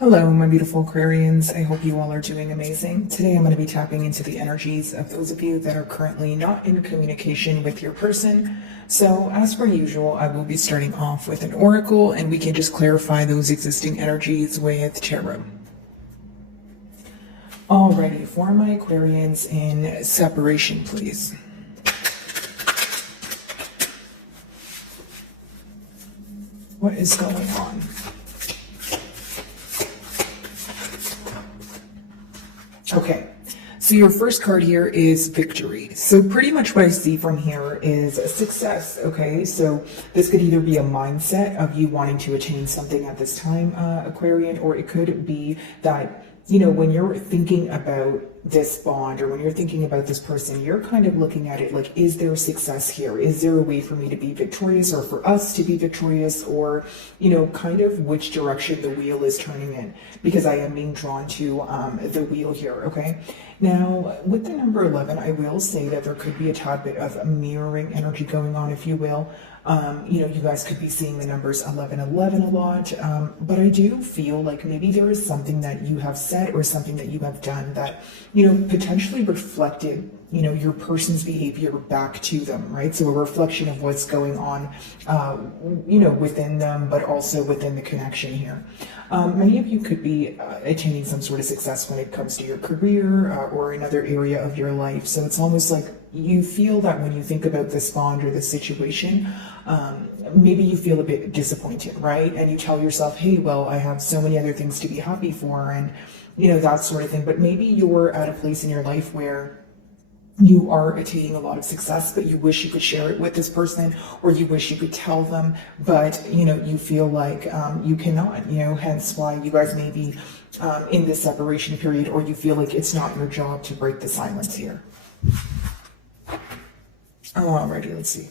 Hello, my beautiful Aquarians. I hope you all are doing amazing. Today I'm going to be tapping into the energies of those of you that are currently not in communication with your person. So as per usual, I will be starting off with an oracle and we can just clarify those existing energies with tarot. Alrighty, for my Aquarians in separation, please. What is going on? Okay, so your first card here is victory. So pretty much what I see from here is success, okay? So this could either be a mindset of you wanting to attain something at this time, Aquarian, or it could be that, you know, when you're thinking about this bond or when you're thinking about this person, you're kind of looking at it like, is there success here? Is there a way for me to be victorious or for us to be victorious, or, you know, kind of which direction the wheel is turning in? Because I am being drawn to the wheel here, okay? Now, with the number 11, I will say that there could be a tad bit of mirroring energy going on, if you will. You know, you guys could be seeing the numbers 1111 a lot, but I do feel like maybe there is something that you have said or something that you have done that, you know, potentially reflected, you know, your person's behavior back to them, right? So a reflection of what's going on, you know, within them, but also within the connection here. Many of you could be attaining some sort of success when it comes to your career or another area of your life. So it's almost like you feel that when you think about this bond or this situation, maybe you feel a bit disappointed, right? And you tell yourself, hey, well, I have so many other things to be happy for, and, you know, that sort of thing. But maybe you're at a place in your life where you are attaining a lot of success, but you wish you could share it with this person, or you wish you could tell them, but, you know, you feel like you cannot, you know, hence why you guys may be in this separation period, or you feel like it's not your job to break the silence here. Alrighty, let's see.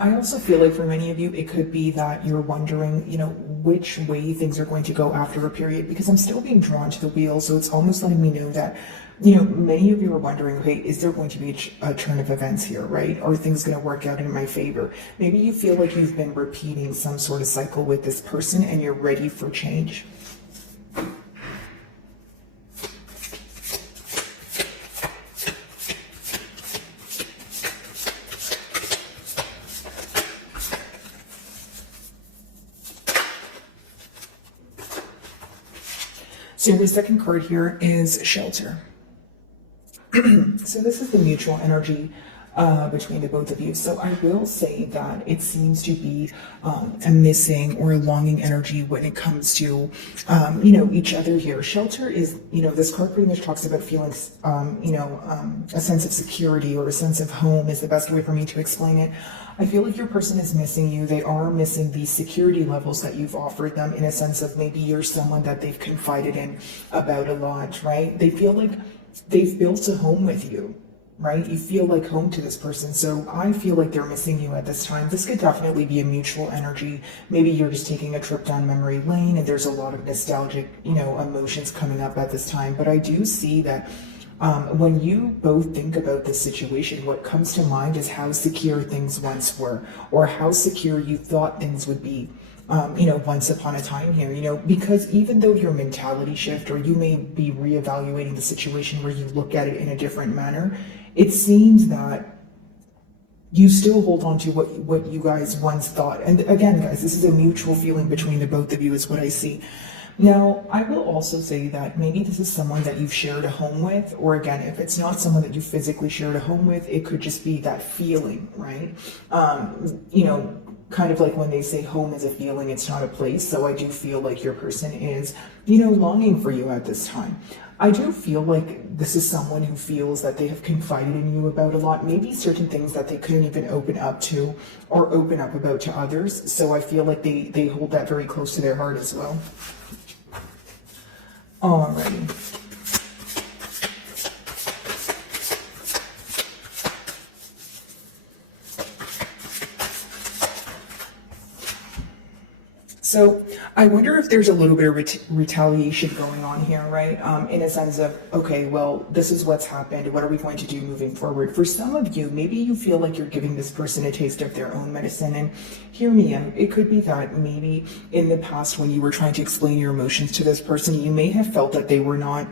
I also feel like for many of you, it could be that you're wondering, you know, which way things are going to go after a period, because I'm still being drawn to the wheel. So it's almost letting me know that, you know, many of you are wondering, okay, is there going to be a turn of events here, right? Are things going to work out in my favor? Maybe you feel like you've been repeating some sort of cycle with this person and you're ready for change. So the second card here is shelter. So this is the mutual energy between the both of you. So I will say that it seems to be a missing or a longing energy when it comes to, you know, each other here. Shelter is, you know, this card pretty much talks about feeling, you know, a sense of security or a sense of home is the best way for me to explain it. I feel like your person is missing you. They are missing the security levels that you've offered them, in a sense of maybe you're someone that they've confided in about a lot, right? They feel like they've built a home with you, right? You feel like home to this person. So I feel like they're missing you at this time. This could definitely be a mutual energy. Maybe you're just taking a trip down memory lane and there's a lot of nostalgic, you know, emotions coming up at this time. But I do see that when you both think about this situation, what comes to mind is how secure things once were, or how secure you thought things would be, you know, once upon a time here, you know, because even though your mentality shift, or you may be reevaluating the situation where you look at it in a different manner, it seems that you still hold on to what you guys once thought. And again, guys, this is a mutual feeling between the both of you is what I see. Now, I will also say that maybe this is someone that you've shared a home with, or again, if it's not someone that you physically shared a home with, it could just be that feeling, right? You know, kind of like when they say home is a feeling, it's not a place. So I do feel like your person is, you know, longing for you at this time. I do feel like this is someone who feels that they have confided in you about a lot, maybe certain things that they couldn't even open up to or open up about to others. So I feel like they hold that very close to their heart as well. Alrighty. So I wonder if there's a little bit of retaliation going on here, right? In a sense of, okay, well, this is what's happened. What are we going to do moving forward? For some of you, maybe you feel like you're giving this person a taste of their own medicine. And hear me out. It could be that maybe in the past, when you were trying to explain your emotions to this person, you may have felt that they were not,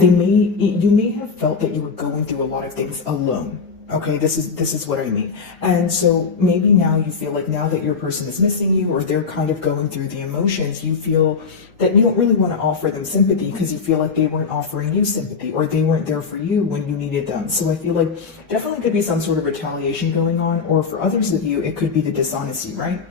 you may have felt that you were going through a lot of things alone. Okay, this is what I mean. And so maybe now you feel like now that your person is missing you, or they're kind of going through the emotions, you feel that you don't really want to offer them sympathy because you feel like they weren't offering you sympathy, or they weren't there for you when you needed them. So I feel like definitely could be some sort of retaliation going on, or for others of you, it could be the dishonesty, right?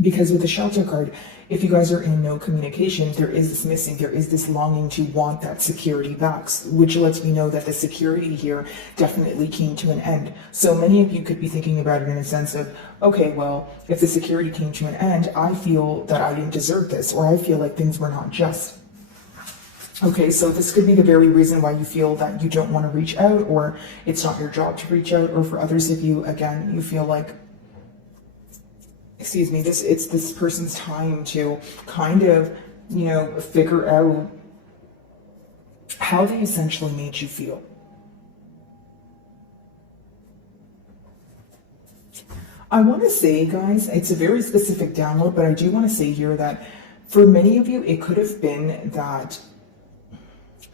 Because with the shelter card, if you guys are in no communication, there is this missing, there is this longing to want that security back, which lets me know that the security here definitely came to an end. So many of you could be thinking about it in a sense of, okay, well, if the security came to an end, I feel that I didn't deserve this, or I feel like things were not just. Okay, so this could be the very reason why you feel that you don't want to reach out, or it's not your job to reach out, or for others of you, again, you feel like, excuse me, it's this person's time to kind of, figure out how they essentially made you feel. I want to say, guys, it's a very specific download, but I do want to say here that for many of you, it could have been that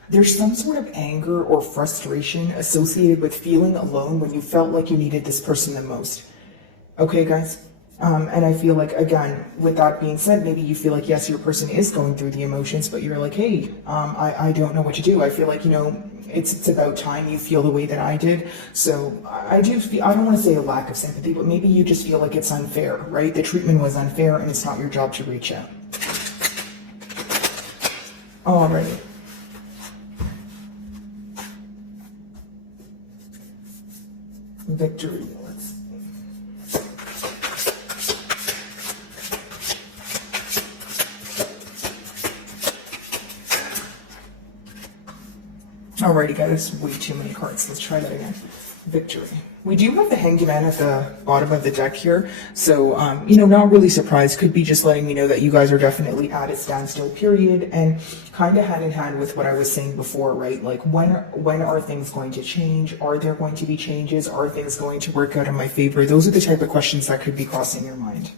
there's some sort of anger or frustration associated with feeling alone when you felt like you needed this person the most. Okay, guys? And I feel like, again, with that being said, maybe you feel like, yes, your person is going through the emotions, but you're like, hey, I don't know what to do. I feel like, it's about time you feel the way that I did. So I don't want to say a lack of sympathy, but maybe you just feel like it's unfair, right? The treatment was unfair and it's not your job to reach out. Alrighty. Victory. Alrighty, guys, way too many cards. Let's try that again. Victory. We do have the Hanged Man at the bottom of the deck here, so not really surprised. Could be just letting me know that you guys are definitely at a standstill period, and kind of hand in hand with what I was saying before, right? Like when are things going to change? Are there going to be changes? Are things going to work out in my favor? Those are the type of questions that could be crossing your mind.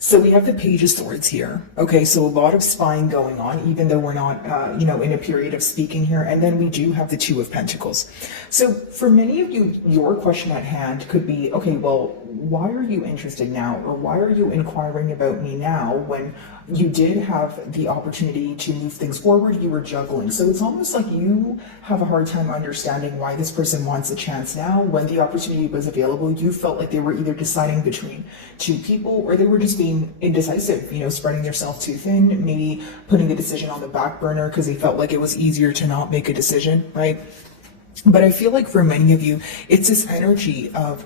So we have the Page of Swords here. Okay, so a lot of spying going on, even though we're not, in a period of speaking here. And then we do have the Two of Pentacles. So for many of you, your question at hand could be, okay, well, why are you interested now? Or why are you inquiring about me now when you did have the opportunity to move things forward? You were juggling. So it's almost like you have a hard time understanding why this person wants a chance now. When the opportunity was available, you felt like they were either deciding between two people, or they were just being indecisive, spreading themselves too thin, maybe putting the decision on the back burner because they felt like it was easier to not make a decision, right? But I feel like for many of you, it's this energy of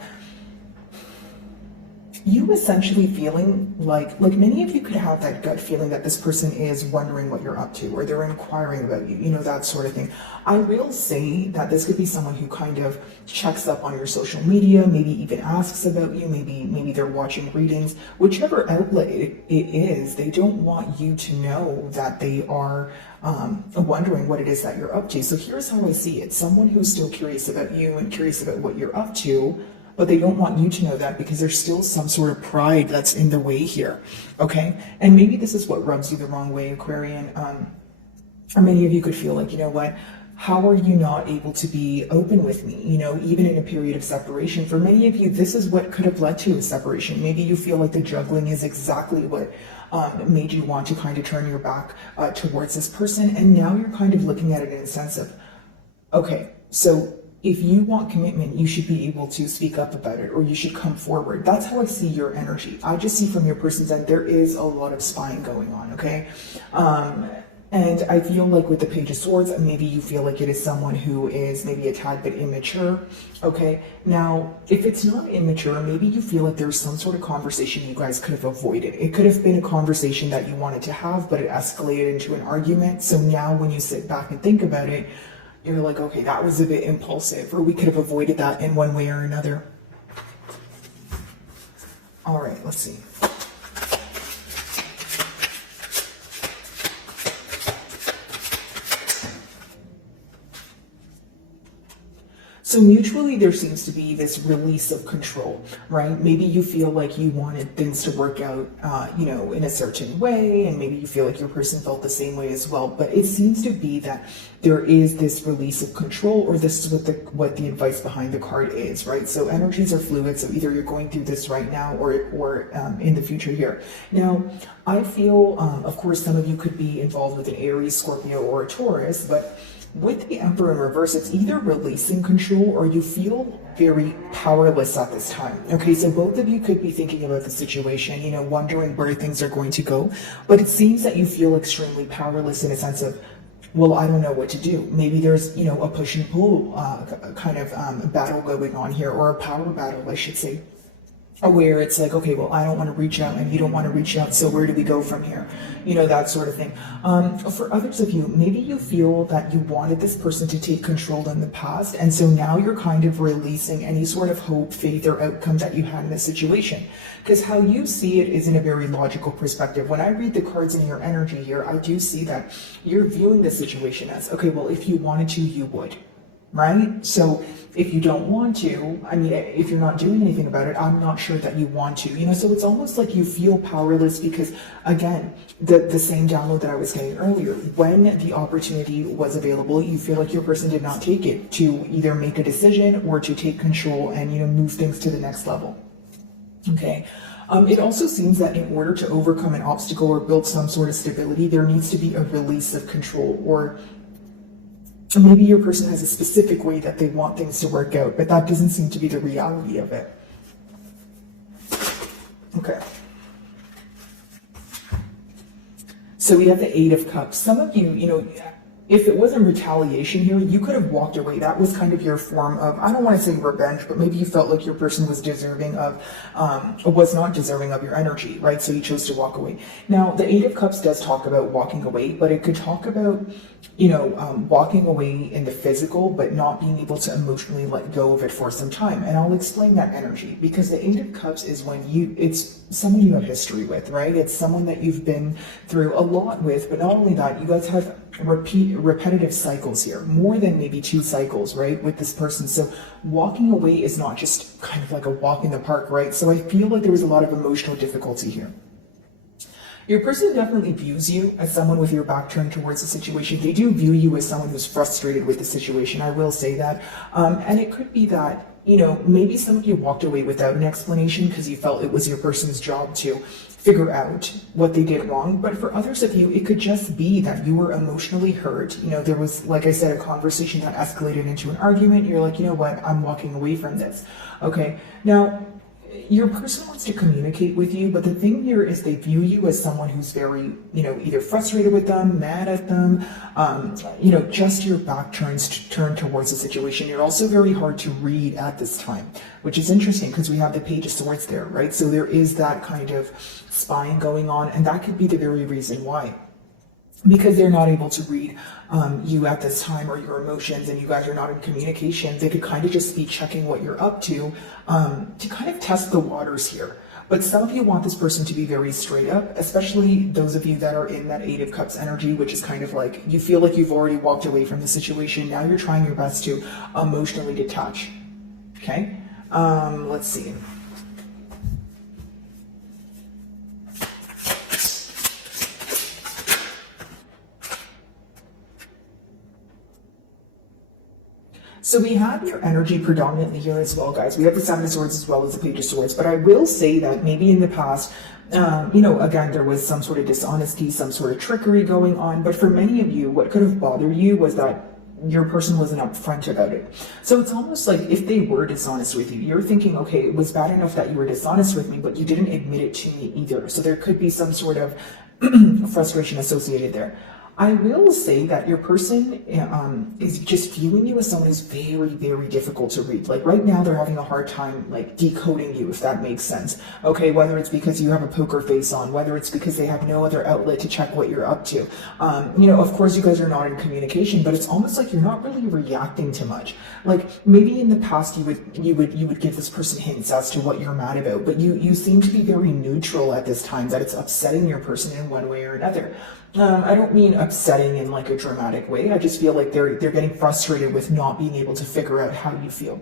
you essentially feeling like many of you could have that gut feeling that this person is wondering what you're up to, or they're inquiring about you, that sort of thing. I will say that this could be someone who kind of checks up on your social media, maybe even asks about you, maybe they're watching readings, whichever outlet it is. They don't want you to know that they are wondering what it is that you're up to. So here's how I see it. Someone who's still curious about you and curious about what you're up to, but they don't want you to know that because there's still some sort of pride that's in the way here, okay? And maybe this is what rubs you the wrong way, Aquarian. Many of you could feel like, what? How are you not able to be open with me, even in a period of separation? For many of you, this is what could have led to a separation. Maybe you feel like the juggling is exactly what made you want to kind of turn your back towards this person. And now you're kind of looking at it in a sense of, okay, so if you want commitment, you should be able to speak up about it, or you should come forward. That's how I see your energy. I just see from your person's end, there is a lot of spying going on, okay? And I feel like with the Page of Swords, maybe you feel like it is someone who is maybe a tad bit immature, okay? Now, if it's not immature, maybe you feel like there's some sort of conversation you guys could have avoided. It could have been a conversation that you wanted to have, but it escalated into an argument. So now when you sit back and think about it, You're like, okay, that was a bit impulsive, or we could have avoided that in one way or another. All right, let's see. So mutually, there seems to be this release of control, right? Maybe you feel like you wanted things to work out, in a certain way, and maybe you feel like your person felt the same way as well. But it seems to be that there is this release of control, or this is what the advice behind the card is, right? So energies are fluid. So either you're going through this right now, or in the future here. Now, I feel, of course, some of you could be involved with an Aries, Scorpio, or a Taurus, but with the Emperor in reverse, it's either releasing control or you feel very powerless at this time. Okay, so both of you could be thinking about the situation, wondering where things are going to go. But it seems that you feel extremely powerless in a sense of, well, I don't know what to do. Maybe there's, a push and pull kind of battle going on here, or a power battle, I should say. Where it's like, okay, well, I don't want to reach out and you don't want to reach out, so where do we go from here? That sort of thing. For others of you, maybe you feel that you wanted this person to take control in the past, and so now you're kind of releasing any sort of hope, faith, or outcome that you had in this situation. Because how you see it is in a very logical perspective. When I read the cards in your energy here, I do see that you're viewing the situation as, okay, well, if you wanted to, you would. Right? So if you don't want to, if you're not doing anything about it, I'm not sure that you want to, so it's almost like you feel powerless because, again, the same download that I was getting earlier, when the opportunity was available, you feel like your person did not take it to either make a decision or to take control and, move things to the next level. Okay. It also seems that in order to overcome an obstacle or build some sort of stability, there needs to be a release of control, or maybe your person has a specific way that they want things to work out, but that doesn't seem to be the reality of it. Okay. So we have the Eight of Cups. Some of you, if it wasn't retaliation here, you could have walked away. That was kind of your form of, I don't want to say revenge, but maybe you felt like your person was deserving of, was not deserving of your energy, right? So you chose to walk away. Now, the Eight of Cups does talk about walking away, but it could talk about, walking away in the physical, but not being able to emotionally let go of it for some time. And I'll explain that energy, because the Eight of Cups is when it's someone you have history with, right? It's someone that you've been through a lot with, but not only that, you guys have repetitive cycles here, more than maybe 2 cycles, right, with this person. So walking away is not just kind of like a walk in the park, right? So I feel like there was a lot of emotional difficulty here. Your person definitely views you as someone with your back turned towards the situation. They do view you as someone who's frustrated with the situation. I will say that. And it could be that, maybe some of you walked away without an explanation because you felt it was your person's job to figure out what they did wrong. But for others of you, it could just be that you were emotionally hurt. There was, like I said, a conversation that escalated into an argument. You're like, you know what, I'm walking away from this. Okay. Now, your person wants to communicate with you, but the thing here is they view you as someone who's very, either frustrated with them, mad at them, just your back turned towards the situation. You're also very hard to read at this time, which is interesting because we have the Page of Swords there, right? So there is that kind of spying going on, and that could be the very reason why. Because they're not able to read you at this time, or your emotions, and you guys are not in communication. They could kind of just be checking what you're up to kind of test the waters here. But some of you want this person to be very straight up, especially those of you that are in that Eight of Cups energy, which is kind of like you feel like you've already walked away from the situation. Now you're trying your best to emotionally detach. Okay, let's see. So we have your energy predominantly here as well, guys. We have the Seven of Swords as well as the Page of Swords. But I will say that maybe in the past, again, there was some sort of dishonesty, some sort of trickery going on. But for many of you, what could have bothered you was that your person wasn't upfront about it. So it's almost like if they were dishonest with you, you're thinking, okay, it was bad enough that you were dishonest with me, but you didn't admit it to me either. So there could be some sort of frustration associated there. I will say that your person is just viewing you as someone who's very, very difficult to read. Like right now, they're having a hard time like decoding you, if that makes sense. Okay, whether it's because you have a poker face on, whether it's because they have no other outlet to check what you're up to. You know, of course, you guys are not in communication, but it's almost like you're not really reacting to much. Like maybe in the past, you would give this person hints as to what you're mad about, but you seem to be very neutral at this time. That it's upsetting your person in one way or another. I don't mean upsetting in like a dramatic way. I just feel like they're getting frustrated with not being able to figure out how you feel.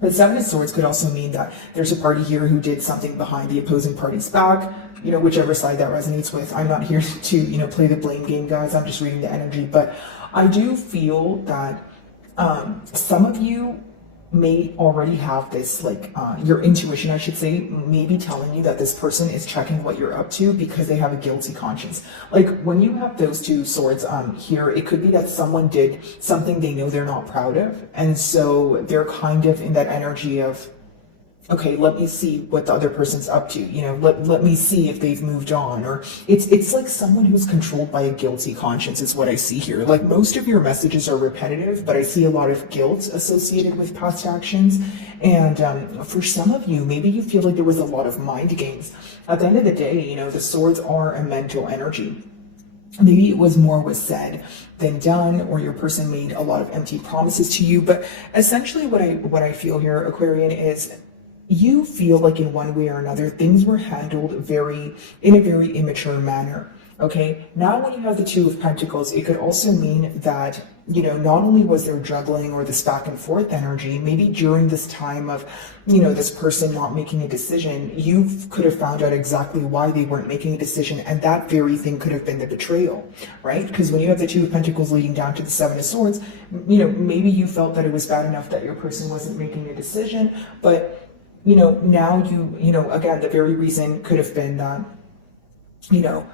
The Seven of Swords could also mean that there's a party here who did something behind the opposing party's back, you know, whichever side that resonates with. I'm not here to, you know, play the blame game, guys. I'm just reading the energy. But I do feel that some of you may already have this, like your intuition, I should say, may be telling you that this person is checking what you're up to because they have a guilty conscience. Like when you have those two swords here, it could be that someone did something they know they're not proud of, and so they're kind of in that energy of, okay, let me see what the other person's up to, you know, let me see if they've moved on. Or it's like someone who's controlled by a guilty conscience is what I see here. Like most of your messages are repetitive, but I see a lot of guilt associated with past actions. And for some of you, maybe you feel like there was a lot of mind games. At the end of the day, you know, the swords are a mental energy. Maybe it was more was said than done, or your person made a lot of empty promises to you. But essentially what I feel here, Aquarian, is you feel like in one way or another, things were handled in a very immature manner. Okay. Now, when you have the Two of Pentacles, it could also mean that, you know, not only was there juggling or this back and forth energy, maybe during this time of, you know, this person not making a decision, you could have found out exactly why they weren't making a decision. And that very thing could have been the betrayal, right? Because when you have the Two of Pentacles leading down to the Seven of Swords, you know, maybe you felt that it was bad enough that your person wasn't making a decision, but you know, now you know, again, the very reason could have been that, you know,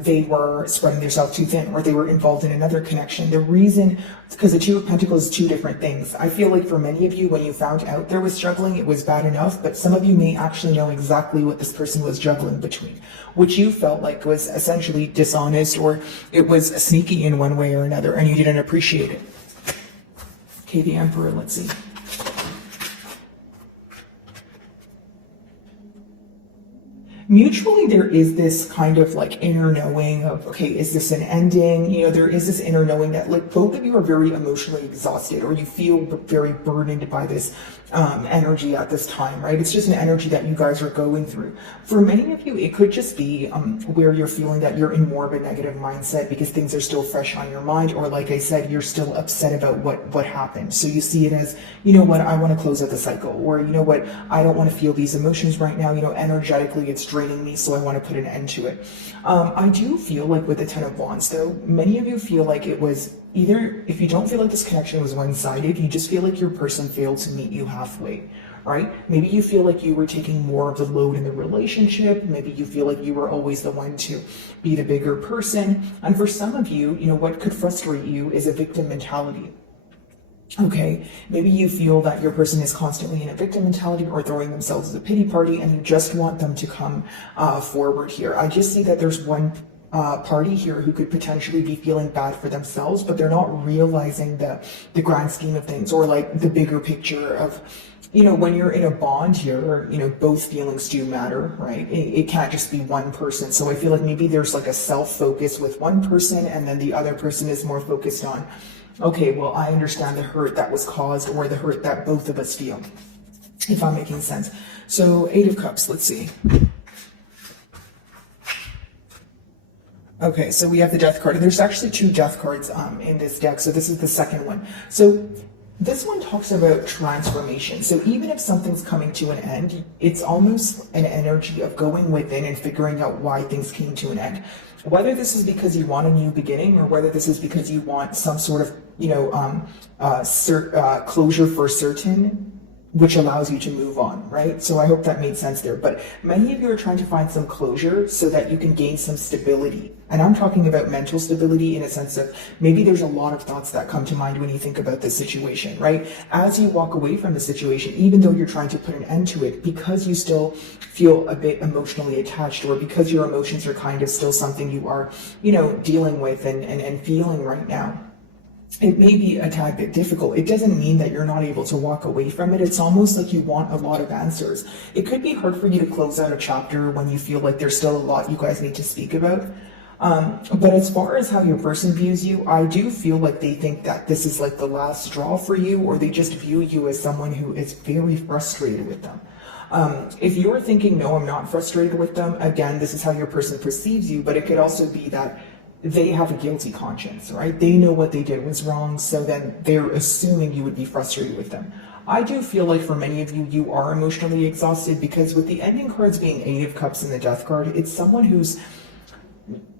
they were spreading themselves too thin, or they were involved in another connection. The reason, because the Two of Pentacles is two different things. I feel like for many of you, when you found out there was juggling, it was bad enough, but some of you may actually know exactly what this person was juggling between, which you felt like was essentially dishonest, or it was sneaky in one way or another, and you didn't appreciate it. Okay, the Emperor, let's see. Mutually, there is this kind of like inner knowing of, okay, is this an ending? You know, there is this inner knowing that like both of you are very emotionally exhausted, or you feel very burdened by this energy at this time, right? It's just an energy that you guys are going through. For many of you, it could just be where you're feeling that you're in more of a negative mindset because things are still fresh on your mind, or like I said, you're still upset about what happened. So you see it as, you know what, I want to close out the cycle, or you know what, I don't want to feel these emotions right now. You know, energetically, it's draining me, so I want to put an end to it. I do feel like with the Ten of Wands, though, many of you feel like it was either, if you don't feel like this connection was one-sided, you just feel like your person failed to meet you halfway, right? Maybe you feel like you were taking more of the load in the relationship. Maybe you feel like you were always the one to be the bigger person. And for some of you, you know, what could frustrate you is a victim mentality. Okay, maybe you feel that your person is constantly in a victim mentality or throwing themselves as a pity party, and you just want them to come forward here. I just see that there's one party here who could potentially be feeling bad for themselves, but they're not realizing the grand scheme of things, or like the bigger picture of, you know, when you're in a bond here, you know, both feelings do matter, right? It can't just be one person. So I feel like maybe there's like a self-focus with one person, and then the other person is more focused on, okay, well, I understand the hurt that was caused, or the hurt that both of us feel, if I'm making sense. So Eight of Cups, let's see. Okay, so we have the Death card. There's actually two Death cards in this deck, so this is the second one. So this one talks about transformation. So even if something's coming to an end, it's almost an energy of going within and figuring out why things came to an end. Whether this is because you want a new beginning, or whether this is because you want some sort of, you know, closure for certain which allows you to move on, right? So I hope that made sense there. But many of you are trying to find some closure so that you can gain some stability. And I'm talking about mental stability in a sense of maybe there's a lot of thoughts that come to mind when you think about this situation, right? As you walk away from the situation, even though you're trying to put an end to it, because you still feel a bit emotionally attached, or because your emotions are kind of still something you are, dealing with and feeling right now, it may be a tad bit difficult. It doesn't mean that you're not able to walk away from it. It's almost like you want a lot of answers. It could be hard for you to close out a chapter when you feel like there's still a lot you guys need to speak about. But as far as how your person views you, I do feel like they think that this is like the last straw for you, or they just view you as someone who is very frustrated with them. If you're thinking, no, I'm not frustrated with them, again, this is how your person perceives you, but it could also be that they have a guilty conscience, right? They know what they did was wrong, so then they're assuming you would be frustrated with them. I do feel like for many of you, you are emotionally exhausted, because with the ending cards being Eight of Cups and the Death card, it's someone who's,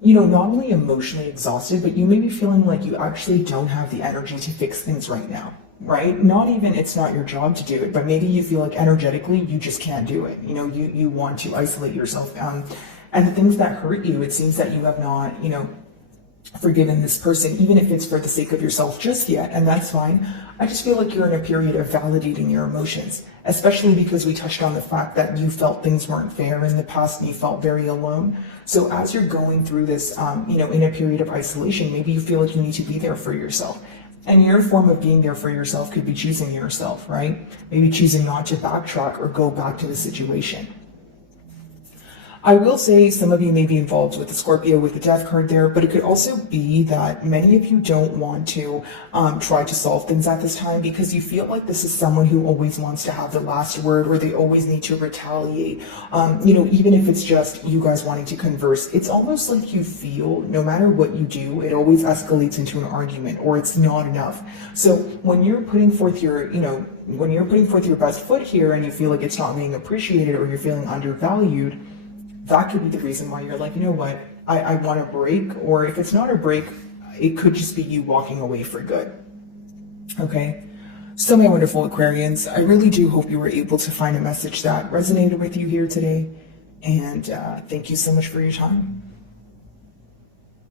not only emotionally exhausted, but you may be feeling like you actually don't have the energy to fix things right now, right? Not even it's not your job to do it, but maybe you feel like energetically you just can't do it. You want to isolate yourself. And the things that hurt you, it seems that you have not, forgiven this person, even if it's for the sake of yourself just yet, and that's fine. I just feel like you're in a period of validating your emotions, especially because we touched on the fact that you felt things weren't fair in the past and you felt very alone. So as you're going through this, in a period of isolation, maybe you feel like you need to be there for yourself. And your form of being there for yourself could be choosing yourself, right? Maybe choosing not to backtrack or go back to the situation. I will say some of you may be involved with the Scorpio with the Death card there, but it could also be that many of you don't want to try to solve things at this time, because you feel like this is someone who always wants to have the last word, or they always need to retaliate. Even if it's just you guys wanting to converse, it's almost like you feel no matter what you do, it always escalates into an argument, or it's not enough. So when you're putting forth your, best foot here and you feel like it's not being appreciated, or you're feeling undervalued, that could be the reason why you're like, what, I want a break. Or if it's not a break, it could just be you walking away for good. Okay? So my wonderful Aquarians, I really do hope you were able to find a message that resonated with you here today. And thank you so much for your time.